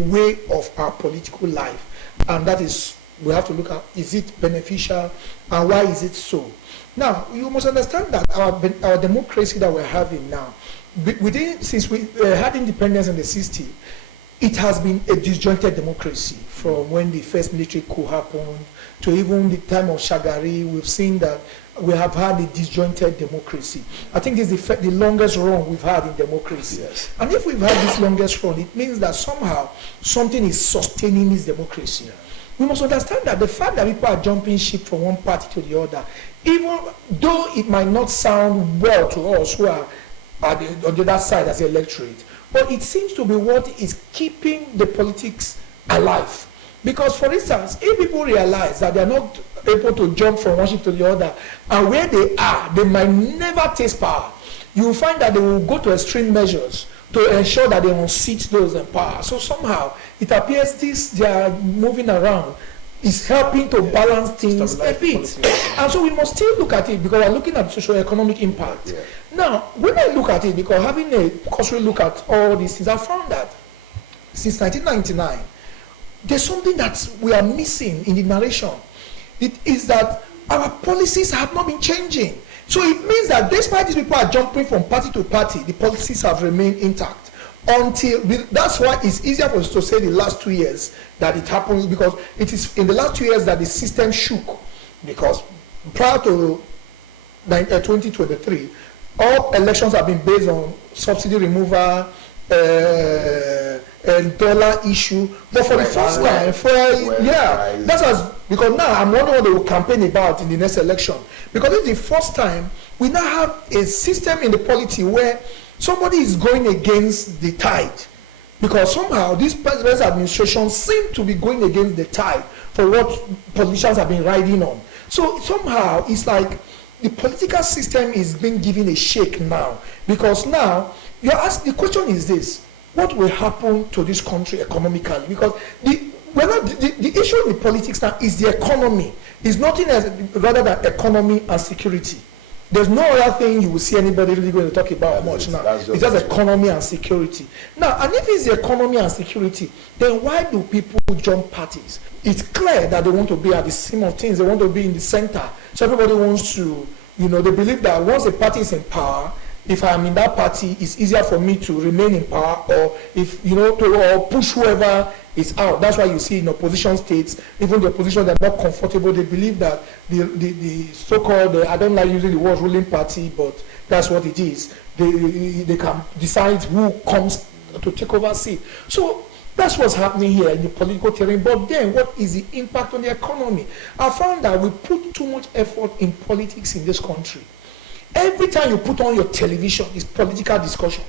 way of our political life, and that is, we have to look at, is it beneficial and why is it so? Now, you must understand that our democracy that we're having now, since we had independence in the 60s, it has been a disjointed democracy from when the first military coup happened to even the time of Shagari. We've seen that we have had a disjointed democracy. I think this is the longest run we've had in democracy. Yes. And if we've had this longest run, it means that somehow something is sustaining this democracy. Yeah. We must understand that the fact that people are jumping ship from one party to the other, even though it might not sound well to us who are on the other side as the electorate, but it seems to be what is keeping the politics alive. Because, for instance, if people realize that they are not able to jump from one ship to the other, and where they are, they might never taste power, you will find that they will go to extreme measures to ensure that they unseat those in power. So somehow, it appears they are moving around is helping to balance things a bit. And so we must still look at it, because we're looking at socio-economic impact. Yeah. Now, when I look at it, because having a cursory look at all these things, I found that since 1999, there's something that we are missing in the narration. It is that our policies have not been changing. So it means that despite these people are jumping from party to party, the policies have remained intact. That's why it's easier for us to say the last 2 years that it happens, because it is in the last 2 years that the system shook. Because prior to 2023, all elections have been based on subsidy removal, dollar issue. But for the first time, that's as, because now I'm wondering what they will campaign about in the next election. Because it's the first time we now have a system in the polity where somebody is going against the tide. Because somehow this president's administration seems to be going against the tide for what politicians have been riding on. So somehow it's like the political system is being given a shake now. Because now, the question is this: what will happen to this country economically? Because the issue in the politics now is the economy. It's nothing else rather than economy and security. There's no other thing you will see anybody really going to talk about much now. It's just economy and security. Now, and if it's the economy and security, then why do people jump parties? It's clear that they want to be at the scene of things. They want to be in the center. So everybody wants to, they believe that once a party is in power, if I'm in that party, it's easier for me to remain in power, or if, or push whoever is out. That's why you see in opposition states, even the opposition that are not comfortable, they believe that the so-called, I don't like using the word ruling party, but that's what it is. They can decide who comes to take over seat. So that's what's happening here in the political terrain. But then, what is the impact on the economy? I found that we put too much effort in politics in this country. Every time you put on your television, it's political discussion.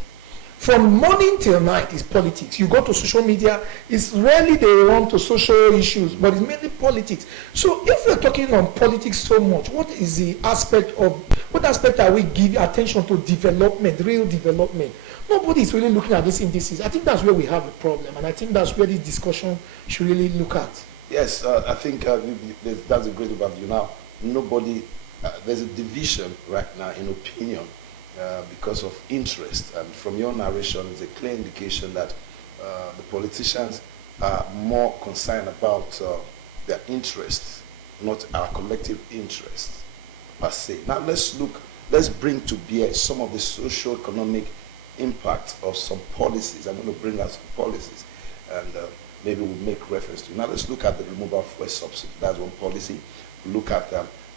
From morning till night is politics. You go to social media, it's rarely they run to social issues, but it's mainly politics. So if we're talking on politics so much, what aspect are we giving attention to development, real development? Nobody is really looking at these indices. I think that's where we have a problem, and I think that's where this discussion should really look at. Yes, I think that's a great overview. Now, there's a division right now in opinion because of interest, and from your narration, it's a clear indication that the politicians are more concerned about their interests, not our collective interests per se. Now let's bring to bear some of the socio-economic impact of some policies. I'm going to bring out some policies, and maybe we'll make reference to. Now let's look at the removal of fuel subsidy. That's one policy. Look at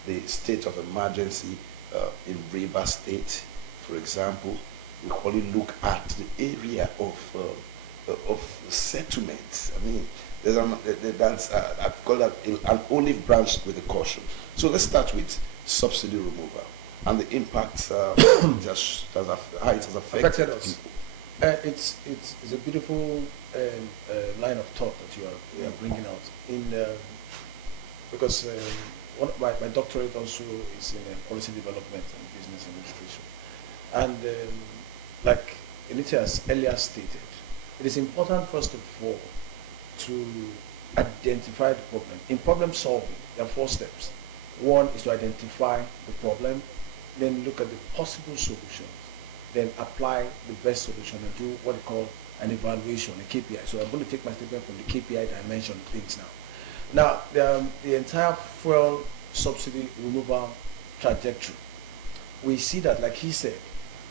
the state of emergency in Rivers State, for example. We only look at the area of settlements. I mean, I call that an olive branch with a caution. So let's start with subsidy removal and the impact how it has affected us. It's a beautiful line of thought that you are bringing out because my doctorate also is in policy development and business administration. And like Enite has earlier stated, it is important, first of all, to identify the problem. In problem solving, there are 4 steps. One is to identify the problem, then look at the possible solutions, then apply the best solution and do what we call an evaluation, a KPI. So I'm going to take my statement from the KPI dimension of things now. Now, the entire fuel subsidy removal trajectory, we see that, like he said,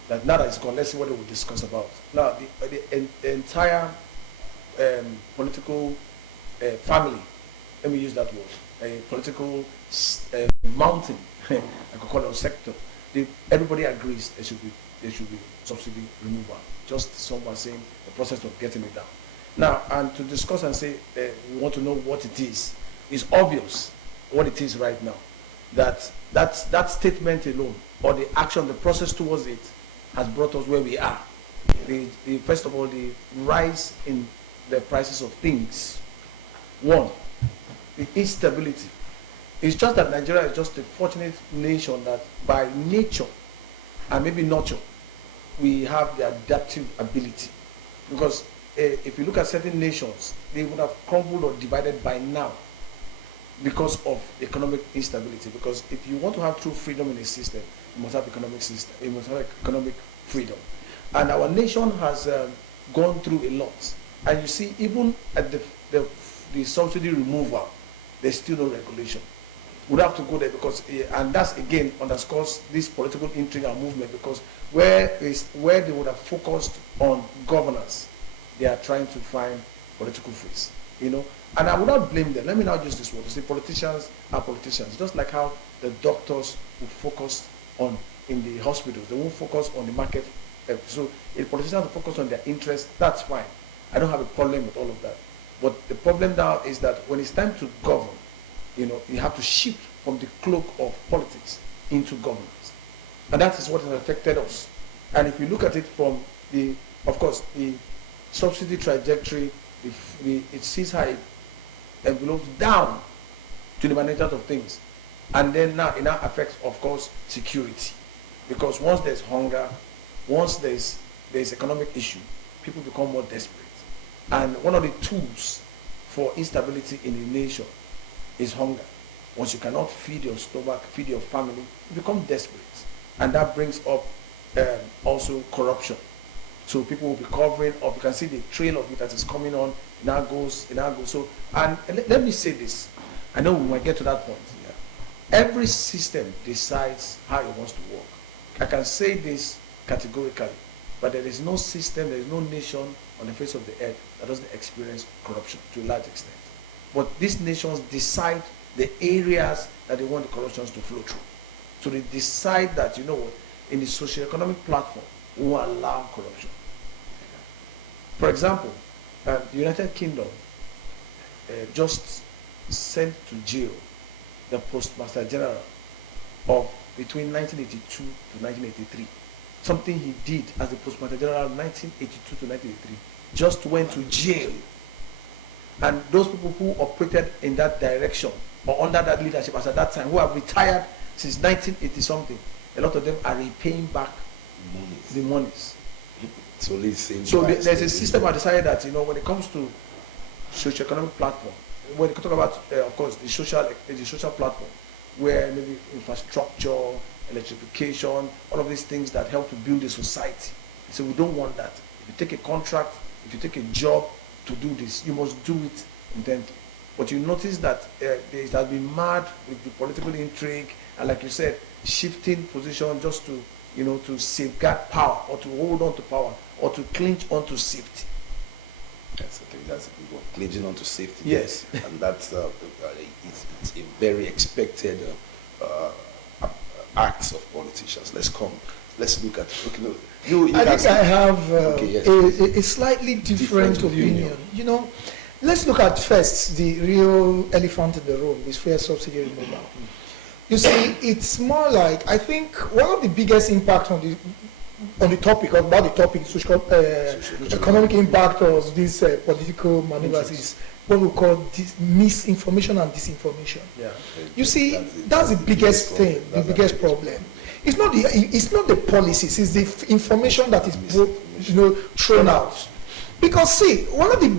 that now that it's gone, let's see what we will discuss about. Now, the entire political family, let me use that word, a political mountain, I could call it a sector. Everybody agrees there should be subsidy removal. Just some are saying the process of getting it down. Now, and to discuss and say we want to know what it is, it's obvious what it is right now. That statement alone, or the action, the process towards it, has brought us where we are. First of all, the rise in the prices of things. One, the instability. It's just that Nigeria is just a fortunate nation that by nature and maybe nurture, we have the adaptive ability. Because if you look at certain nations, they would have crumbled or divided by now because of economic instability. Because if you want to have true freedom in a system, you must have economic system. You must have economic freedom. And our nation has gone through a lot. And you see, even at the subsidy removal, there's still no regulation. We'd have to go there because, and that's again underscores this political intrigue and movement, because where they would have focused on governance, they are trying to find political freeze, And I would not blame them. Let me not use this word. You see, politicians are politicians. Just like how the doctors will focus on in the hospitals, they won't focus on the market. So if politicians focus on their interests, that's fine. I don't have a problem with all of that. But the problem now is that when it's time to govern, you have to shift from the cloak of politics into governance. And that is what has affected us. And if you look at it from of course, the subsidy trajectory, it sees how it envelopes down to the management of things. And then now it affects, of course, security. Because once there's hunger, once there's economic issue, people become more desperate. And one of the tools for instability in a nation is hunger. Once you cannot feed your stomach, feed your family, you become desperate. And that brings up also corruption. So people will be covering up. You can see the trail of it that is coming on. It now goes. So, and let me say this. I know we might get to that point. Yeah. Every system decides how it wants to work. I can say this categorically, but there is no system, there is no nation on the face of the earth that doesn't experience corruption to a large extent. But these nations decide the areas that they want the corruptions to flow through. So they decide that, in the socio-economic platform, we won't allow corruption. For example, the United Kingdom just sent to jail the Postmaster General of between 1982 to 1983. Something he did as the Postmaster General 1982 to 1983 just went to jail. And those people who operated in that direction or under that leadership as at that time, who have retired since 1980 something, a lot of them are repaying back the monies. So there's a system I decided that, when it comes to socio-economic platform, when you talk about, of course, the social platform, where maybe infrastructure, electrification, all of these things that help to build a society. So we don't want that. If you take a contract, if you take a job to do this, you must do it intently. But you notice that it has been mad with the political intrigue, and like you said, shifting position just to, to safeguard power or to hold on to power or to clinch onto safety. Yes, I think that's a good one. Clinging on to safety. Yes. And that's it's a very expected acts of politicians. Let's look at I think I have a slightly different opinion. Let's look at first the real elephant in the room, this fuel subsidy removal. You see, it's more like, I think one of the biggest impacts on the topic, economic impact of these political maneuvers is what we call misinformation and disinformation. Yeah. You see, that's the biggest thing, the biggest problem. It's not the policies, it's the information that is thrown out. Because see, one of the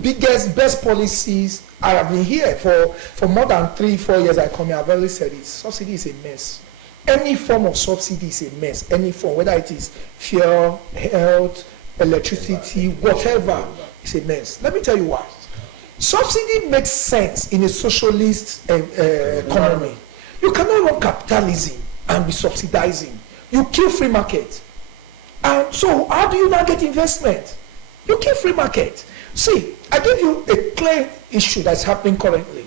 best policies, I have been here for more than 3-4 years. I come here, I've always said it. Subsidy is a mess. Any form of subsidy is a mess. Any form, whether it is fuel, health, electricity, whatever, is a mess. Let me tell you why. Subsidy makes sense in a socialist economy. You cannot run capitalism and be subsidizing. You kill free market. And so how do you now get investment? You kill free market. See, I give you a clear issue that's happening currently.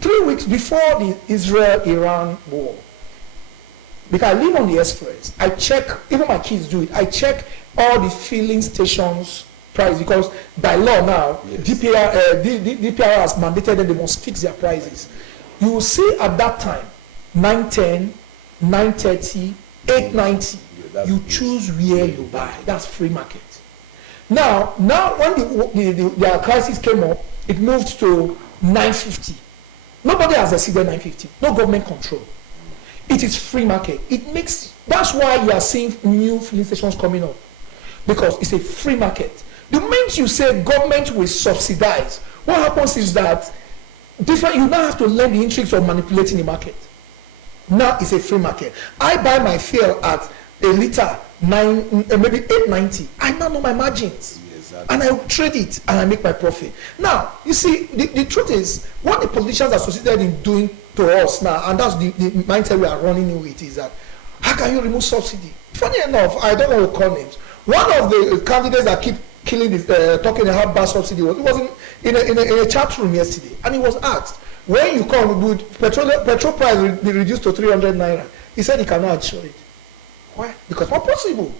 3 weeks before the Israel-Iran war, because I live on the express, I check, even my kids do it, I check all the filling stations price, because by law now, DPR has mandated that they must fix their prices. You will see at that time, 910, 930, 890, you choose where you buy. That's free market. Now when the crisis came up, it moved to 950. Nobody has exceeded 950. No government control. It is free market. That's why you are seeing new filling stations coming up, because it's a free market. The moment you say government will subsidize, what happens is that you now have to learn the intrigues of manipulating the market. Now it's a free market. I buy my fuel at a liter maybe 890. I now know my margins. And I trade it and I make my profit. Now, you see, the truth is, what the politicians are succeeded in doing to us now, and that's the mindset we are running with, is that how can you remove subsidy? Funny enough, I don't want to call names. One of the candidates that keep killing this, talking about bad subsidy was in a chat room yesterday, and he was asked, when you come, would petrol price be reduced to 300 naira? He said he cannot assure it. Why? Because it's not possible.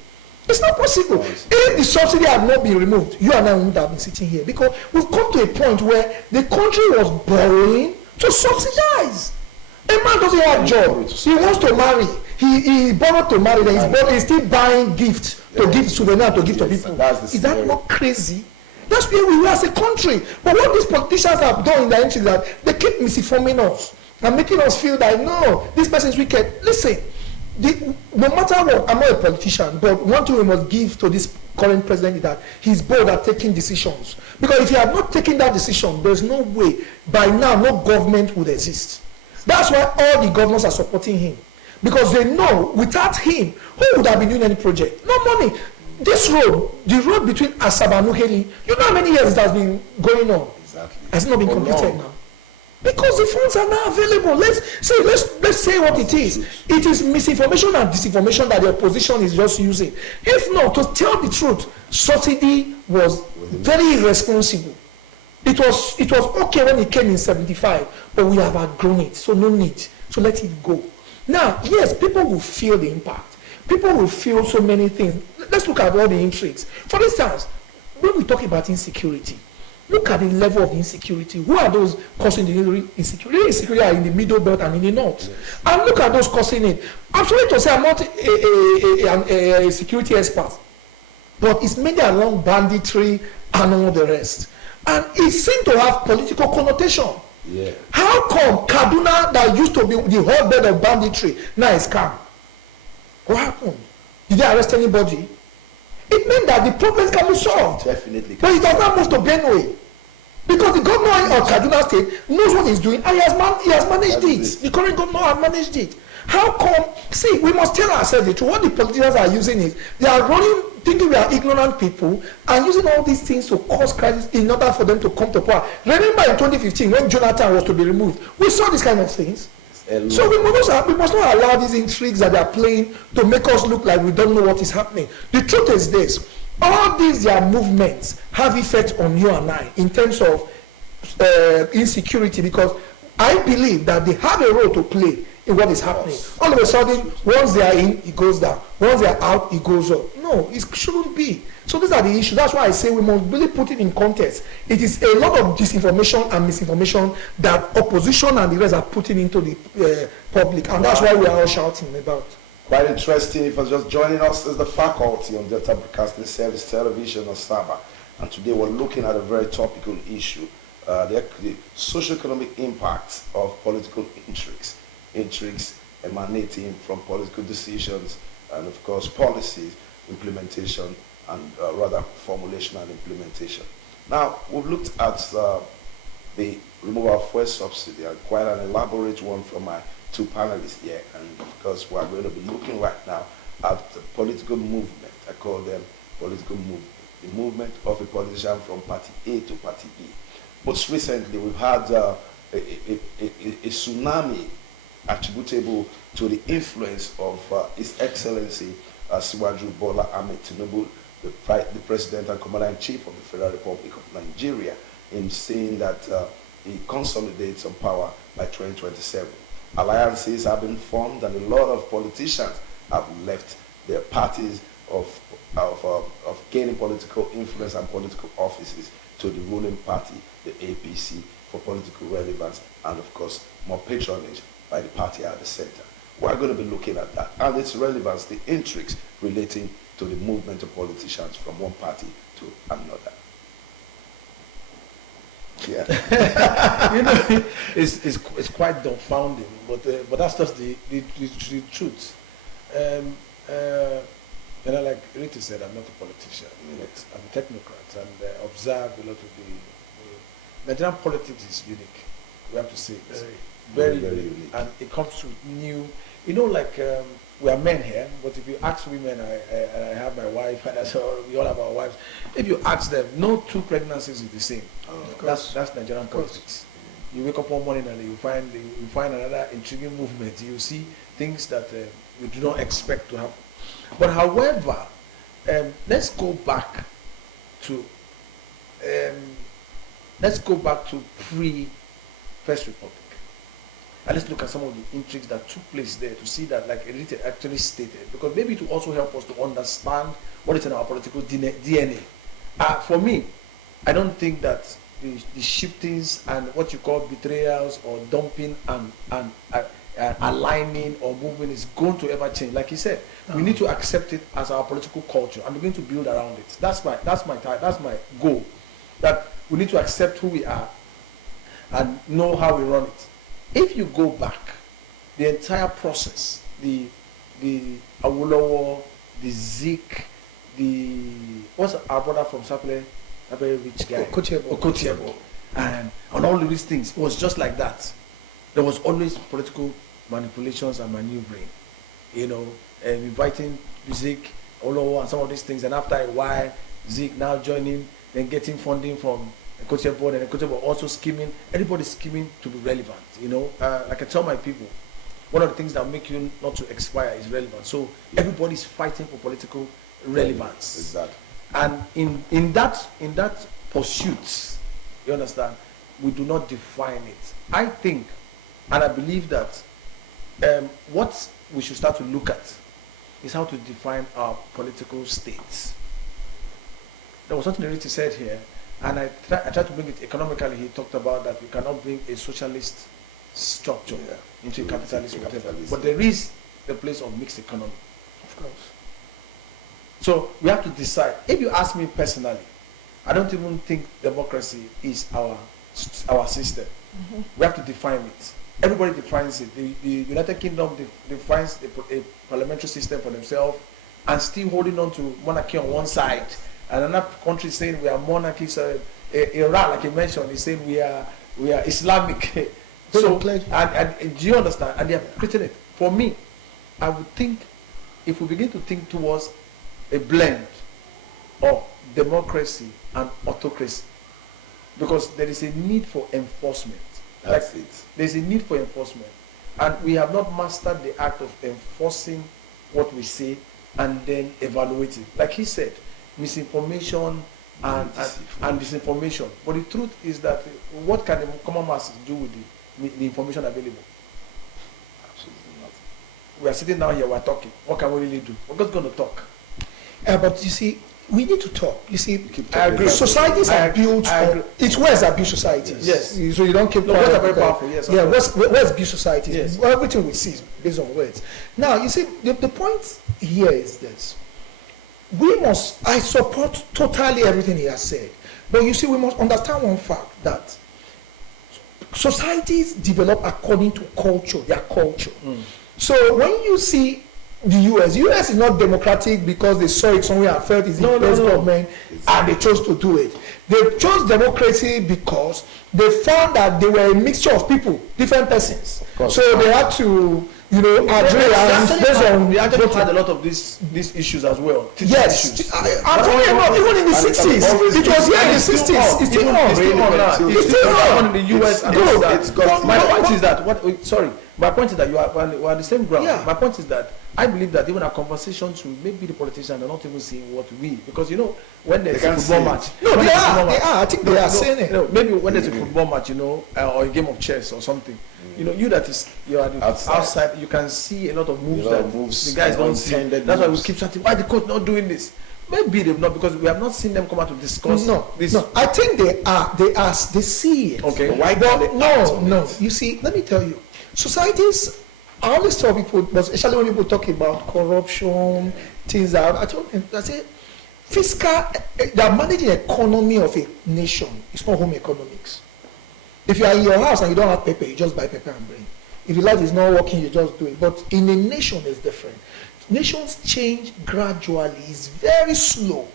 It's not possible. If the subsidy had not been removed, you and I wouldn't have been sitting here, because we've come to a point where the country was borrowing to subsidize. A man doesn't have a job. He wants to marry. He borrowed to marry. He's still buying gifts to give souvenir to give to people. Is that not crazy? That's where we are as a country. But what these politicians have done in the entry is that they keep misinforming us and making us feel that no, this person is wicked. Listen. No matter what, I'm not a politician, but one thing we must give to this current president is that he's bold at taking decisions. Because if he had not taken that decision, there's no way, by now, no government would exist. That's why all the governors are supporting him. Because they know, without him, who would have been doing any project? No money. This road, the road between Asaba and Nuheli, you know how many years it has been going on? Exactly. Has it not been completed now? Because the funds are now available. Let's say what it is. It is misinformation and disinformation that the opposition is just using. If not, to tell the truth, subsidy was very irresponsible. It was okay when it came in 75, but we have outgrown it, so no need. So let it go. Now, yes, people will feel the impact. People will feel so many things. Let's look at all the intrigues. For instance, when we talk about insecurity, look at the level of insecurity. Who are those causing the insecurity? Insecurity are in the middle belt and in the north. Yes. And look at those causing it. I'm sorry to say I'm not a security expert, but it's mainly along banditry and all the rest. And it seemed to have political connotation. Yeah. How come Kaduna, that used to be the hotbed of banditry, now is calm? What happened? Did they arrest anybody? It meant that the problems can be solved. Definitely. But it does not move to Benue. Because the governor of Kaduna State knows what he's doing, and he has managed it. The current governor has managed it. How come? See, we must tell ourselves the truth. What the politicians are using is, they are running, thinking we are ignorant people, and using all these things to cause crisis in order for them to come to power. Remember in 2015, when Jonathan was to be removed, we saw these kind of things. So we must not allow these intrigues that they are playing to make us look like we don't know what is happening. The truth is this: all these their movements have effect on you and I in terms of insecurity, because I believe that they have a role to play in what is happening. All of a sudden, once they are in, it goes down. Once they are out, it goes up. No, it shouldn't be. So these are the issues. That's why I say we must really put it in context. It is a lot of disinformation and misinformation that opposition and the rest are putting into the public, and that's why we are all shouting about. Quite interesting. If you're just joining us, as the faculty on Delta Broadcasting Service Television or Saba, and today we're looking at a very topical issue, the socio-economic impact of political intrigues emanating from political decisions and, of course, policies, implementation, and rather formulation and implementation. Now, we've looked at the removal of fuel subsidy, and quite an elaborate one from my two panelists here, and of course, we're going to be looking right now at the political movement. I call them political movement, the movement of a politician from party A to party B. Most recently, we've had a tsunami attributable to the influence of His Excellency Asiwaju Bola Ahmed Tinubu, the President and Commander-in-Chief of the Federal Republic of Nigeria, in saying that he consolidates some power by 2027. Alliances have been formed, and a lot of politicians have left their parties of gaining political influence and political offices to the ruling party, the APC, for political relevance and, of course, more patronage by the party at the center. We're going to be looking at that and its relevance, the intrigues relating to the movement of politicians from one party to another. Yeah. You know, it's quite dumbfounding, but that's just the truth. And like Rita said, I'm not a politician. I'm a technocrat and observe a lot of the Nigerian politics is unique. We have to say it. Very unique. And it comes with new, you know, like we are men here, but if you ask women, I have my wife, and we all have our wives. If you ask them, no two pregnancies is the same. That's Nigerian politics. You wake up one morning and you find another intriguing movement. You see things that you do not expect to happen. But however, let's go back to pre-First Republic. And let's look at some of the intrigues that took place there to see that, like Elite actually stated, because maybe it will also help us to understand what is in our political DNA. For me, I don't think that the shiftings and what you call betrayals or dumping and aligning or moving is going to ever change. Like he said, we need to accept it as our political culture and begin to build around it. That's my goal. That we need to accept who we are and know how we run it. If you go back, the entire process, the Awolowo, the Zik, what's our brother from Sapele, a very rich guy, Okotiebo, and all of these things, it was just like that. There was always political manipulations and maneuvering, you know, inviting Zik, Awolowo, and some of these things, and after a while, Zik now joining, then getting funding from Okotiebo, and Okotiebo also scheming. Everybody's scheming to be relevant, you know. Like I tell my people, one of the things that make you not to expire is relevance. So everybody's fighting for political relevance. Exactly. And in that pursuit, you understand, we do not define it. I think, and I believe that what we should start to look at is how to define our political states. There was something Riti said here, and I tried to bring it economically. He talked about that we cannot bring a socialist structure into a capitalist whatever. But there is the place of mixed economy. Of course. So we have to decide. If you ask me personally, I don't even think democracy is our system. Mm-hmm. We have to define it. Everybody defines it. The United Kingdom defines a parliamentary system for themselves and still holding on to monarchy on one side. And another country saying we are monarchies. Iran, like you mentioned, is saying we are Islamic. So, and do you understand? And they are creating it. For me, I would think if we begin to think towards a blend of democracy and autocracy, because there is a need for enforcement. That's it. There's a need for enforcement. And we have not mastered the act of enforcing what we say and then evaluating. Like he said, misinformation and disinformation. But the truth is that what can the common masses do with the information available? Absolutely nothing. We are sitting down here, we're talking. What can we really do? We're just going to talk. But you see, we need to talk. You see, I agree. Societies are built on, it's words that build societies. Yes. So you don't keep words are very powerful, yes. Yeah, words build societies. Yes. Everything we see is based on words. Now, you see, the point here is this. I support totally everything he has said. But you see, we must understand one fact, that societies develop according to culture, their culture. So when you see the US is not democratic because they saw it somewhere and felt it's the best government and they chose to do it. They chose democracy because they found that they were a mixture of people, different persons. So they had to you know, adherence based on. We actually had a lot of these issues as well. Yes, issues. I'm talking about even in the 60s. It was here in the 60s. It's still on. It's still on in the US. Good. My point is that my point is that we are the same ground. Yeah. My point is that I believe that even our conversations with maybe the politicians are not even saying what we, because you know when there's a football match. No, they are. I think they are saying it. You know, maybe when there's a football match, you know, or a game of chess or something, you know, you are the outside, you can see a lot of moves the guys don't see. That's why we keep shouting, why the coach not doing this? Maybe they've not, because we have not seen them come out to discuss this. No, I think they see it. Okay. Why don't no. You see, let me tell you, societies. I always tell people, but especially when people talk about corruption, things that I told them, I say, they are managing the economy of a nation. It's not home economics. If you are in your house and you don't have pepper, you just buy pepper and bring. If your light is not working, you just do it. But in a nation, it's different. Nations change gradually. It's very slow.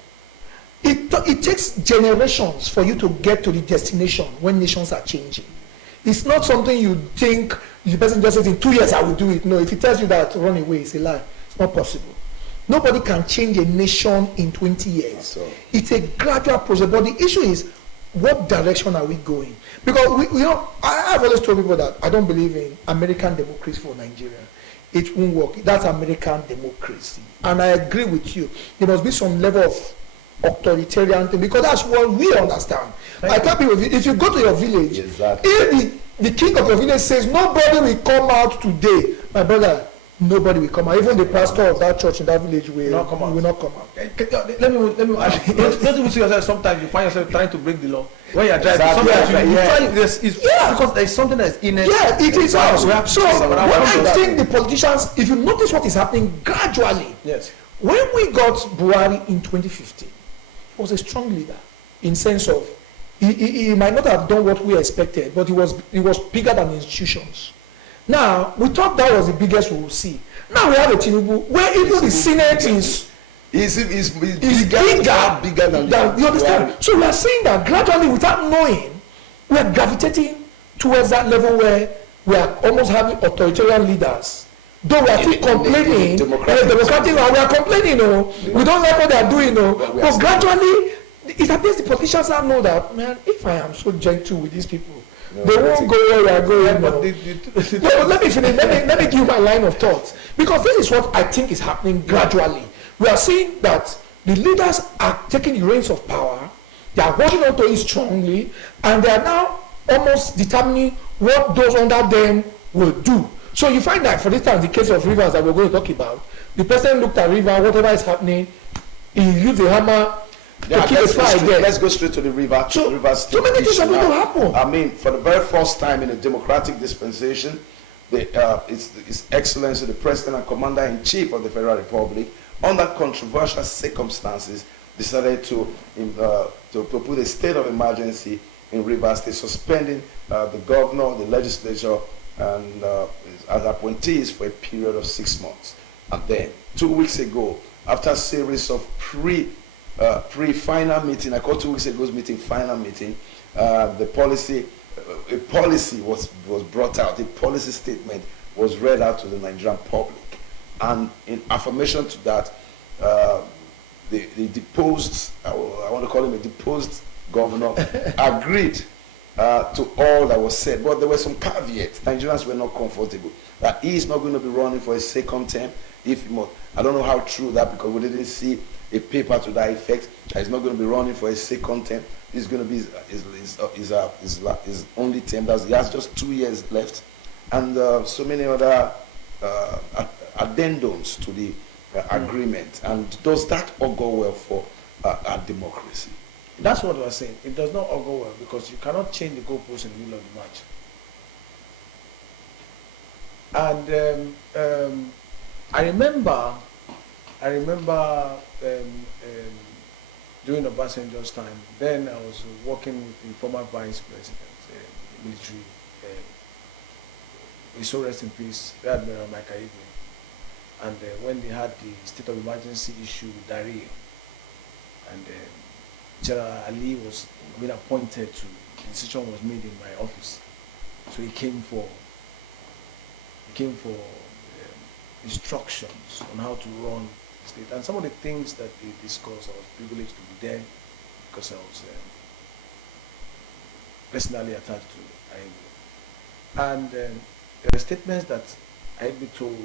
It takes generations for you to get to the destination when nations are changing. It's not something you think the person just says in 2 years I will do it. No, if he tells you that run away, it's a lie. It's not possible. Nobody can change a nation in 20 years. It's a gradual process. But the issue is, what direction are we going? Because I've always told people that I don't believe in American democracy for Nigeria. It won't work. That's American democracy. And I agree with you. There must be some level of authoritarian thing, because that's what we understand. I tell people, if you go to your village, if the king of your village says nobody will come out today, my brother, nobody will come out. Even the pastor of that church in that village will not come out. Let me ask you. Don't you see yourself sometimes you find yourself trying to break the law when you are driving? Because there is something that is in it. Yeah, it is. So when I think the politicians, if you notice what is happening gradually, yes. When we got Buhari in 2015, he was a strong leader in sense of he might not have done what we expected, but he was bigger than institutions. Now we thought that was the biggest we will see. Now we have a Tinubu where even the Senate is bigger than you understand. So we are seeing that gradually, without knowing, we are gravitating towards that level where we are almost having authoritarian leaders. Though we are still complaining, democratic, we are complaining, we don't like what they are doing, but gradually, it appears the politicians now know that, man, if I am so gentle with these people, they won't go where we are going. But let me finish. Let me give you my line of thought, because this is what I think is happening gradually. We are seeing that the leaders are taking the reins of power, they are holding on to it strongly, and they are now almost determining what those under them will do. So you find that, for instance, the case of Rivers that we're going to talk about, the president looked at Rivers, whatever is happening, he used the hammer to kill the fire there. Let's go straight to the Rivers. So many things are going to happen. I mean, for the very first time in a democratic dispensation, His Excellency, the President and Commander-in-Chief of the Federal Republic, under controversial circumstances, decided to put a state of emergency in Rivers State, suspending the governor, the legislature, and as appointees for a period of 6 months. And then 2 weeks ago, after a series of pre-final meeting, I call 2 weeks ago's meeting final meeting, a policy was brought out, a policy statement was read out to the Nigerian public, and in affirmation to that, the deposed, I want to call him a deposed governor, agreed to all that was said, but there were some caveats. Nigerians were not comfortable that he is not going to be running for a second term. If not, I don't know how true that, because we didn't see a paper to that effect. He's not going to be running for a second term. This is going to be his only term. He has just 2 years left, and so many other addendums to the agreement. And does that augur well for our democracy? That's what we're saying. It does not augur well, because you cannot change the goalposts in the middle of the match. And I remember during Obasanjo's time, then I was working with the former vice president, military, we so rest in peace, Admiral Michael Igwe. And when they had the state of emergency issue with Dario, and General Ali was being appointed to, the decision was made in my office. So he came for instructions on how to run the state. And some of the things that they discussed, I was privileged to be there because I was personally attached to IEB. And there are statements that IEB told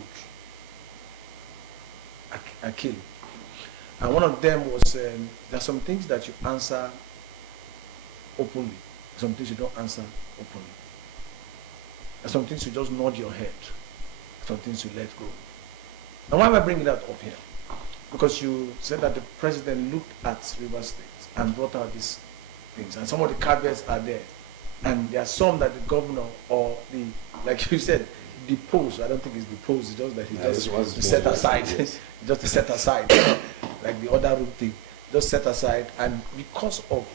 Akil. And one of them was, there are some things that you answer openly, some things you don't answer openly. There are some things you just nod your head, some things you let go. Now why am I bringing that up here? Because you said that the president looked at Rivers State and brought out these things, and some of the caveats are there. And there are some that the governor or the, like you said, deposed. I don't think it's deposed, it's just that he just to set aside. Yes. Just to set aside, like the other room thing. Just set aside, and because of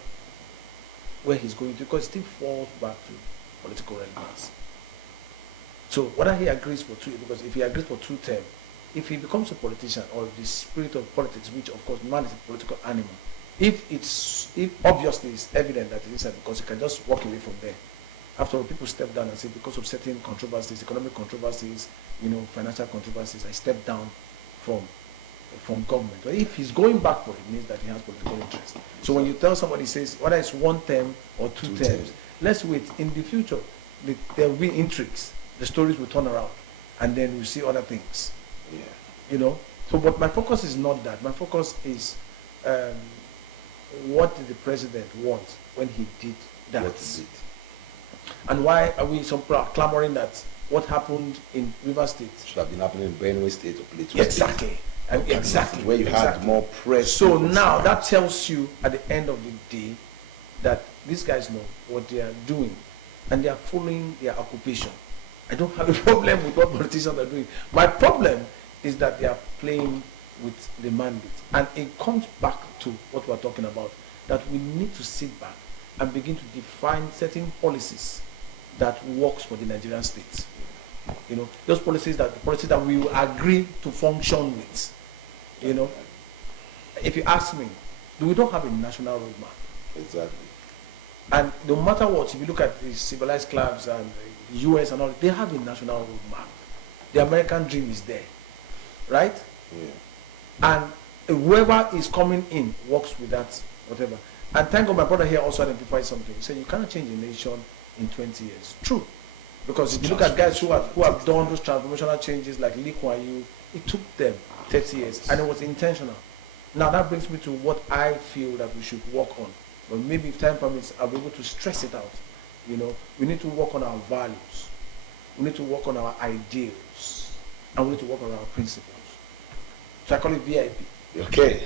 where he's going to, because it still falls back to political relevance. So whether he agrees for 2 years, because if he agrees for 2 terms, if he becomes a politician or the spirit of politics, which of course man is a political animal, if obviously it's evident that it is, because you can just walk away from there. After all, people step down and say because of certain controversies, economic controversies, financial controversies, I step down from government. But if he's going back for it, means that he has political interest. So when you tell somebody, says whether it's 1 term or 2 terms, let's wait. In the future, there will be intrigues. The stories will turn around, and then we'll see other things. Yeah. So, but my focus is not that. My focus is what did the president want when he did that? And why are we some clamoring that what happened in Rivers State should have been happening in Benue State or Plateau Exactly. State. Exactly. Where you had more press. So now that tells you at the end of the day that these guys know what they are doing and they are following their occupation. I don't have a problem with what politicians are doing. My problem is that they are playing with the mandate. And it comes back to what we're talking about, that we need to sit back and begin to define certain policies that works for the Nigerian state. Those policies that we will agree to function with. If you ask me, we don't have a national roadmap. Exactly. And no matter what, if you look at the civilized clubs and the US and all, they have a national roadmap. The American dream is there, right? Yeah. And whoever is coming in works with that, whatever. And thank God my brother here also identified something. He said you cannot change a nation in 20 years. True. Because if you look at guys who have done those transformational changes like Lee Kuan Yew, it took them 30 years and it was intentional. Now that brings me to what I feel that we should work on. But maybe if time permits, I'll be able to stress it out. We need to work on our values. We need to work on our ideals. And we need to work on our principles. So I call it VIP. Okay.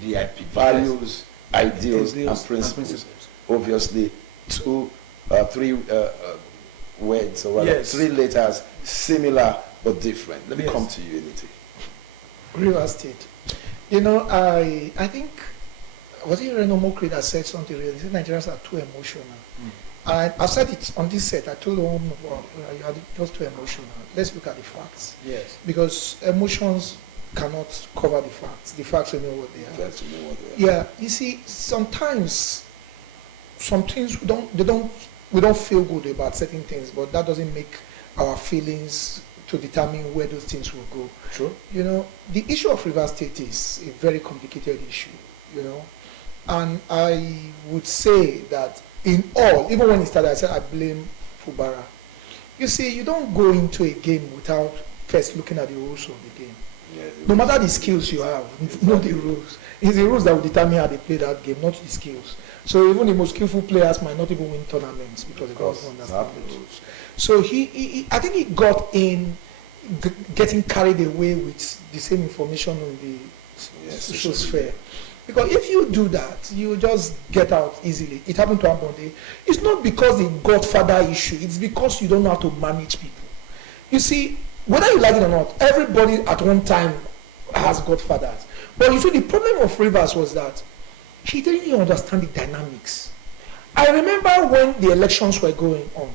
VIP. Values, ideals, and principles. Obviously, 3 words, or rather 3 letters, similar but different. Let me come to you, Enite. Rivers State. I think, was it Reno Mokri that said something really? He said Nigerians are too emotional. And I said it on this set. I told him, you are just too emotional. Let's look at the facts. Yes. Because emotions cannot cover the facts. The facts will know what they are. Yeah. You see, sometimes some things we don't feel good about certain things, but that doesn't make our feelings to determine where those things will go. True. The issue of Rivers State is a very complicated issue, and I would say that in all, even when it started, I said I blame Fubara. You see, you don't go into a game without first looking at the rules of the game. Yeah, no matter the skills you have, know the rules. It's the rules that will determine how they play that game, not the skills. So even the most skillful players might not even win tournaments because they don't understand the rules. So I think he got in getting carried away with the same information on the social sphere. Because if you do that, you just get out easily. It happened to Ambonde. It's not because the godfather issue, it's because you don't know how to manage people. You see, whether you like it or not, everybody at one time has godfathers. But you see, the problem of Rivers was that he didn't even understand the dynamics. I remember when the elections were going on.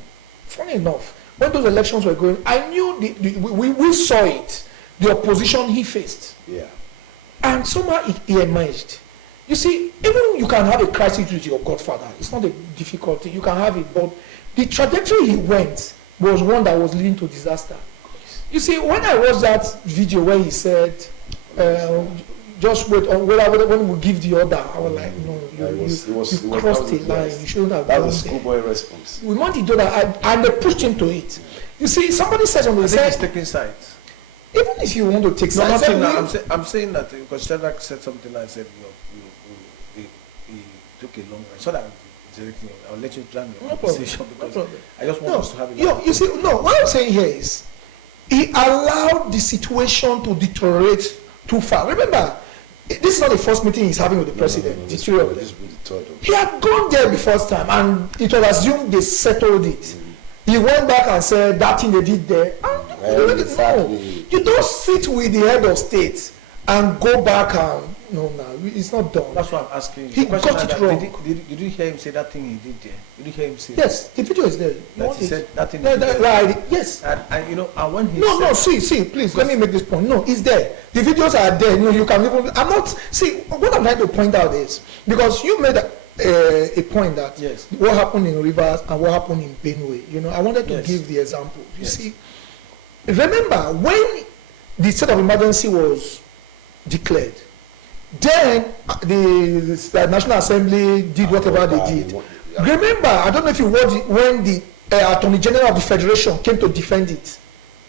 Funny enough, when those elections were going, I knew we saw it, the opposition he faced. Yeah. And somehow he emerged. You see, even you can have a crisis with your godfather. It's not a difficult thing. You can have it, but the trajectory he went was one that was leading to disaster. You see, when I watched that video where he said, just wait on when we give the order, I was like, no, you crossed a line. You shouldn't have done that. That was a schoolboy response. We want the order, and they pushed him to it. You see, somebody says on the I think he's side, taking sides. even if you want to take No, sides, I'm saying that because Shadrach said something. I said, he took a long ride. So that I'll let you plan your conversation because I just want us to have it. You see, no, what I'm saying here is, he allowed the situation to deteriorate too far. Remember, this is not the first meeting he's having with the president. This The three of will them. be the third one. He had gone there the first time, and it was assumed they settled it. He went back and said that thing they did there. And Exactly. you don't sit with the head of state and go back and no, it's not done. That's why I'm asking. He The question got is it that wrong. Did you hear him say that thing he did there? Did you hear him say? Yes, the video is there. You That want he it? said that thing. Right. Yes. And you know, and when he No, said, see, please, let me make this point. No, it's there. The videos are there. No, you can even, I'm not, see, what I'm trying to point out is, because you made a point that Yes. what happened in Rivers and what happened in Benue, you know, I wanted to Yes. give the example. You Yes. see, remember when the state of emergency was declared, then the National Assembly did whatever they did. Remember, I don't know if you watched when the Attorney General of the Federation came to defend it.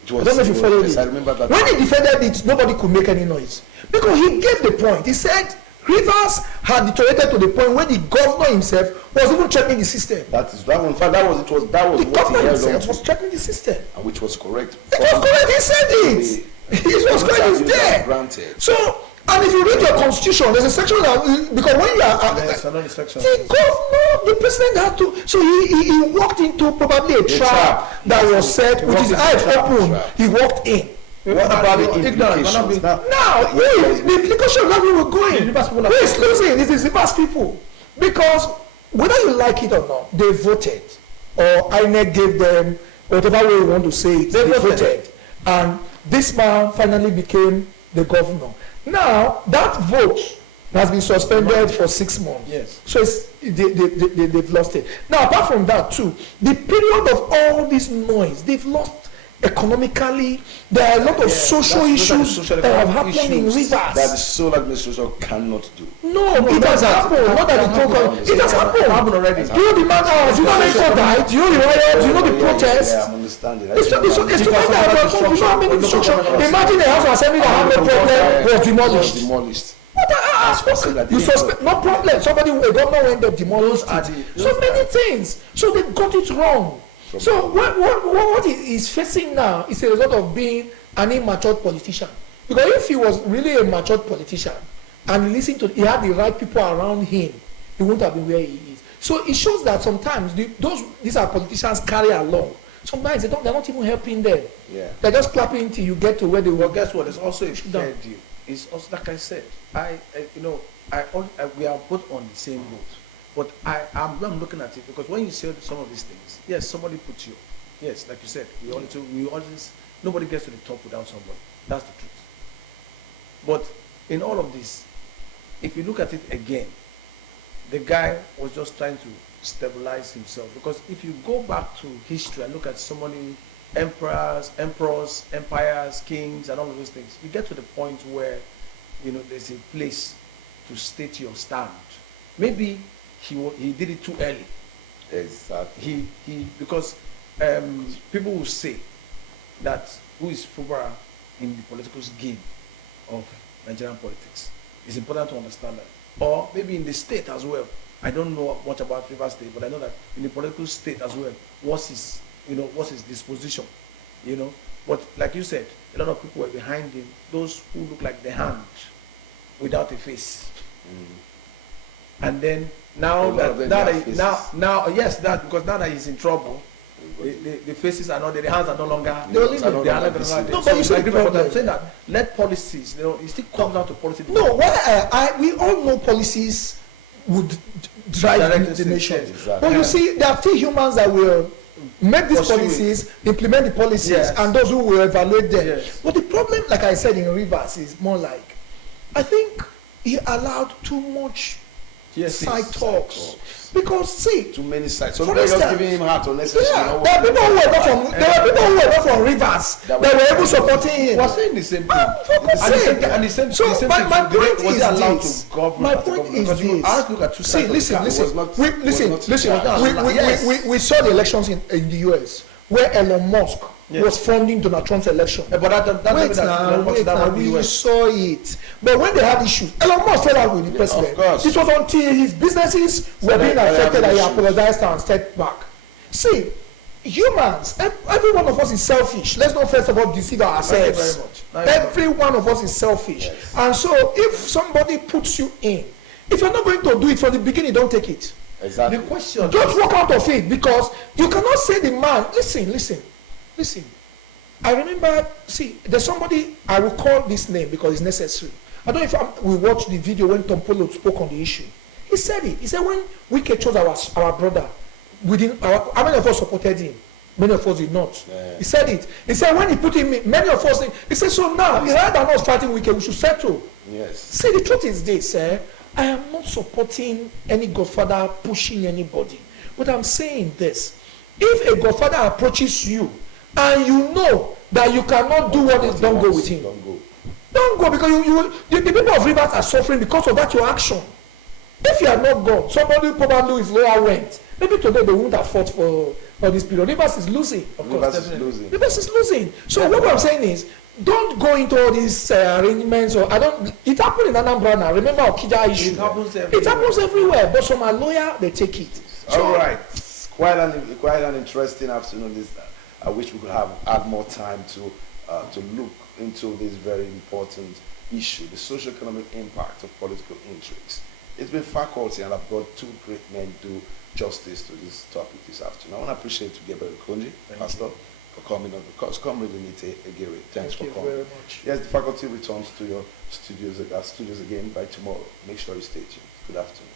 I don't know if you followed yes, it. I remember that. When he defended it, nobody could make any noise. Because he gave the point. He said Rivers had deteriorated to the point where the governor himself was even checking the system. That one. In fact, that was The what governor he held on himself to, was checking the system. and which was correct. It was correct. He said it. It was correct. It's there. Granted. So, and if you read your constitution, there's a section that, because when you are There's another section. the governor, the president had to, so he walked into probably a trap that was set with his eyes open. He walked in. What about the implications? Now, the implication of where we were going, who is losing? It is the past people. Because whether you like it or not, they voted. Or INEC gave them, whatever way you want to say it, they voted. And this man finally became the governor. Now, that vote has been suspended for 6 months. Yes. So they've lost it. Now, apart from that too, the period of all this noise, they've lost economically. There are a lot of social issues that have happened in Rivers. That the sole administration cannot do. No, it has happened. Not that the program. It has happened already. You know the man, you know the people died. You know the riots. You know the protests. Yeah, I'm understanding. It's to find out you know how many destruction. Imagine a house of assembly that had no problem was demolished. Demolished. You suspect no problem. Somebody, a governor went up demolished it. So many things. So they got it wrong. So what he is facing now is a result of being an immature politician. Because if he was really a matured politician and listened to, he had the right people around him, he wouldn't have been where he is. So it shows that sometimes these are politicians carry along. Sometimes they're not even helping them. Yeah. They're just clapping till you get to where they Well, want. guess what? It's also a fair deal. It's also like I said. We are both on the same boat. But I'm looking at it because when you say some of these things, yes, somebody puts you. Yes, like you said, we always nobody gets to the top without somebody. That's the truth. But in all of this, if you look at it again, the guy was just trying to stabilize himself. Because if you go back to history and look at so many emperors, empires, kings, and all of those things, you get to the point where there's a place to state your stand. Maybe he did it too early. Exactly. Because people will say that who is Fubara in the political game of Nigerian politics. It's important to understand that. Or maybe in the state as well. I don't know much about Rivers State, but I know that in the political state as well, what's his disposition, But like you said, a lot of people were behind him, those who look like the hand without a face. And then because now that he's in trouble, the faces are not there, the hands are no longer. They are No, but you see, I'm saying that let policies, it still comes down to policy. No, we all know policies would drive the nation. Exactly. But you see, there are still humans that will make these policies, implement the policies, and those who will evaluate them. Yes. But the problem, like I said in Rivers, is more like, I think he allowed too much side talks. Because see, too many sides. So for they're just instance, giving him heart unnecessarily. yeah, there are people who were not from Rivers that were even supporting him. We're saying the same thing. And the same so thing. my point was is allowed this. to govern My as a point governor? is Because you this. have to look at two See, sides of the listen, coin. we saw the elections in the US where Elon Musk was funding Donald Trump's election. But we saw it. But when they had issues, Elon Musk fell out with the president. Of course. It was until his businesses were being affected that he apologized and stepped back. See, humans, every one of us is selfish. Let's not first of all deceive ourselves. Thank you very much. Every one of us is selfish. Yes. And so if somebody puts you in, if you're not going to do it from the beginning, don't take it. Exactly. The question Just walk out of it, because you cannot say the man, listen. I remember, see, there's somebody, I will call this name because it's necessary. I don't know if we watched the video when Tom Polo spoke on the issue. He said it. He said when Wike chose our brother, how many of us supported him? Many of us did not. Yeah. He said it. He said when he put him in, many of us, he said, so now, rather than us fighting Wike, we should settle. Yes. See, the truth is this, I am not supporting any godfather pushing anybody. But I'm saying this. If a godfather approaches you and you know that you cannot do what is, don't go with him. Don't go, because the people of Rivers are suffering because of that your action. If you are not gone, somebody probably is lower went. Maybe today they wouldn't have fought for this period. Rivers is losing. Rivers is losing. Rivers is losing. So what I'm saying is, don't go into all these arrangements. Or it happened in Anambra now. Remember Okija issue? It happens everywhere. But from a lawyer, they take it. All right. Quite an interesting afternoon. This, I wish we could have had more time to look into this very important issue, the socio-economic impact of political intrigues. It's been faculty, and I've brought two great men to justice to this topic this afternoon. I want to appreciate to Gabriel Kunji, Pastor, for coming on the course. Comrade Unite Egere, thanks for coming. Thank you very much. Yes, the faculty returns to your studios again by tomorrow. Make sure you stay tuned. Good afternoon.